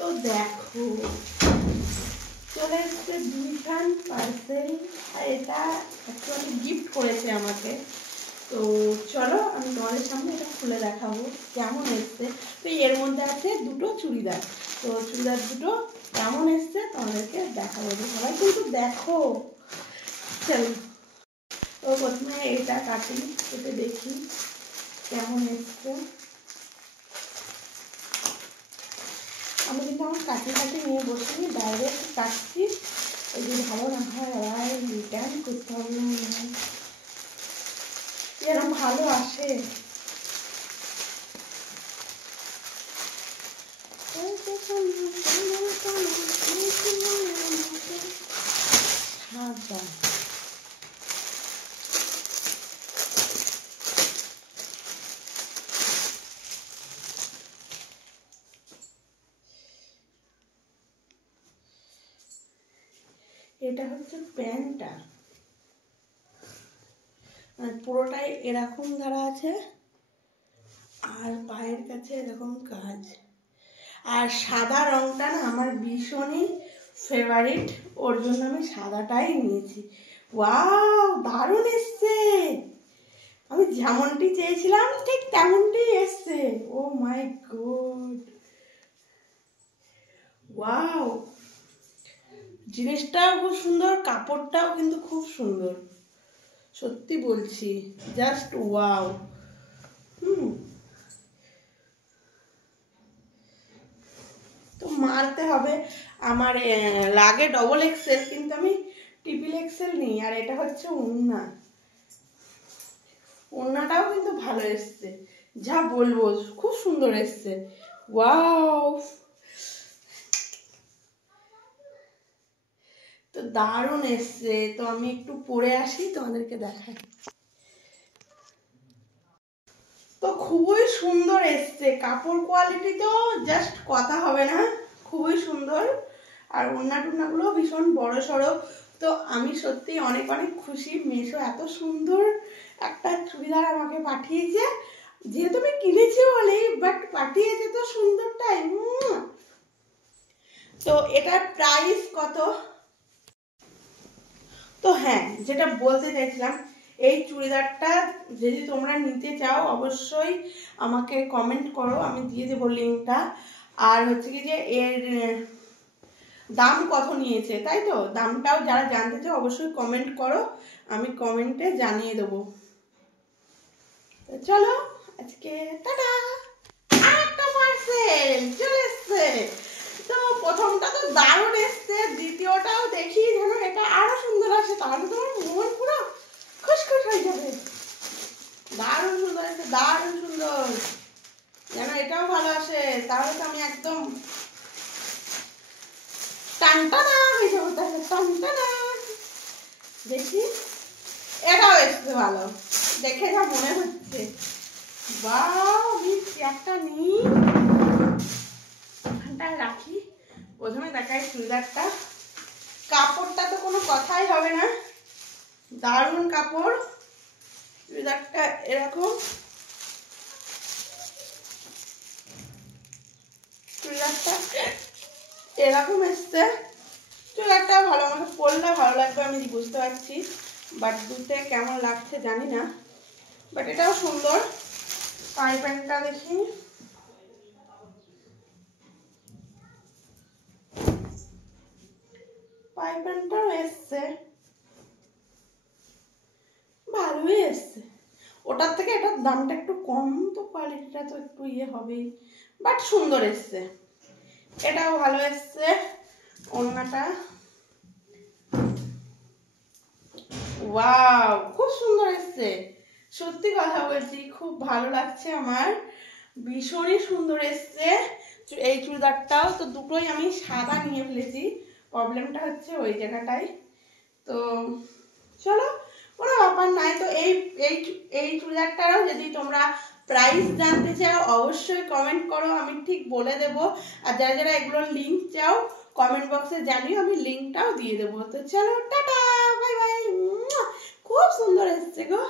তো দেখো চলে এসছে দুইখান পার্সেল, আর এটা অ্যাকচুয়ালি গিফট করেছে আমাকে। তো চলো আমি তোমাদের সামনে এটা খুলে দেখাবো কেমন এসছে। তো এর মধ্যে আছে দুটো চুড়িদার, তো চুড়িদার দুটো কেমন এসছে তোমাদেরকে দেখাবো। সবাই কিন্তু দেখো। চলো তো প্রথমে এটা কাটি, কেটে দেখি কেমন এসছে। আমি কিন্তু আমার কাটি নিয়ে বসিনি, ডাইরেক্ট কাটছি। এই যে ভালো না হয় আবার রিটার্ন করতে হবে, এরকম ভালো আসে। এটা হচ্ছে প্যান্টটা, পুরোটাই এরকম ধরা আছে, আর পায়ের কাছে এরকম কাজ। আর সাদা রংটা না আমার ভীষণই ফেভারিট, ওর জন্য আমি সাদাটাই নিয়েছি। ওয়াও, দারুণ এসছে, আমি যেমনটি চেয়েছিলাম ঠিক তেমনটি এসছে। ও মাই গড, ওয়াও, জিনিসটাও খুব সুন্দর, কাপড়টাও কিন্তু খুব সুন্দর, সত্যি বলছি, জাস্ট ওয়াও। তো মারতে হবে, আমার লাগে ডবল এক্সেল, কিন্তু আমি ট্রিপল এক্সেল নিই। আর এটা হচ্ছে ওড়না, ওড়নাটাও কিন্তু ভালো এসছে, যা বলবো, খুব সুন্দর এসছে। ওয়াও, তো দারুণ এসছে। তো আমি একটু পরে আসি, তোমাদেরকে দেখাই। তো খুবই সুন্দর এসছে, কাপড় কোয়ালিটি তো জাস্ট কথা হবে না, খুবই সুন্দর। আর ওড়না টুড়নাগুলো ভীষণ বড় সড়ো। তো আমি সত্যি অনেক অনেক খুশি, মিশো এত সুন্দর একটা চুড়িদার আমাকে পাঠিয়েছে, যেহেতু আমি কিনেছি বলে, বাট পাঠিয়েছে তো সুন্দরটাই। তো এটার প্রাইস কত? তো হ্যাঁ, যেটা বলতে চাইছিলাম, এই চুড়িদারটা যদি তোমরা নিতে চাও অবশ্যই আমাকে কমেন্ট করো, আমি দিয়ে দেবো লিঙ্কটা। আর হচ্ছে কি যে এর দাম কত নিয়েছে, তাই তো দামটাও যারা জানতে চাও অবশ্যই কমেন্ট করো, আমি কমেন্টে জানিয়ে দেবো। তো চলো আজকে টাটা, আরেকটা পার্সেল চলে এসছে। তো প্রথমটা তো দারুণ এসছে, দ্বিতীয়টাও দেখি যেন এটা আরো সুন্দর আসে, তাহলে তোমার মন পুরো খুশখুশ হয়ে যাবে। দারুণ সুন্দর এসছে, দারুণ সুন্দর, যেন এটাও ভালো আসে, তাহলে তো আমি একদম টানটানা হয়ে যাবো, তাহলে টানটানা। দেখি এটাও এসছে ভালো, দেখে যা মনে হচ্ছে। বাহ, আমি একটা নিই, ওখানটায় রাখি। প্রথমে দেখাই চুড়িদারটা, কাপড়টা তো কোনো কথাই হবে না, দারুণ কাপড়। চুড়িদারটা এরকম, চুড়িদারটা এরকম এসছে। চুড়িদারটা ভালো, আমাকে পরলে ভালো লাগবে আমি বুঝতে পারছি, বাট দুতে কেমন লাগছে জানি না, বাট এটাও সুন্দর। পাই প্যান্টটা দেখি, পাই প্যান্টটাও এসছে, ভালোই এসছে। ওটার থেকে এটার দামটা একটু কম, তো কোয়ালিটিটা তো একটু ইয়ে হবেই, বাট সুন্দর এসছে, এটাও ভালো এসছে। ওড়নাটা ওয়াও, খুব সুন্দর এসছে, সত্যি কথা বলছি, খুব ভালো লাগছে আমার, ভীষণই সুন্দর এসছে। এই চুড়িদারটাও তো দুটোই আমি সাদা নিয়ে ফেলেছি, প্রবলেমটা হচ্ছে ওই জায়গাটাই। তো চলো, কোনো ব্যাপার নাই। তো এই এই এই চুড়িদারটারও যদি তোমরা প্রাইস জানতে চাও অবশ্যই কমেন্ট করো, আমি ঠিক বলে দেব। আর যারা যারা এগুলোর লিঙ্ক চাও কমেন্ট বক্সে জানিও, আমি লিঙ্কটাও দিয়ে দেবো। তো চলো টাটা, বাই বাই, খুব সুন্দর এসছে গো।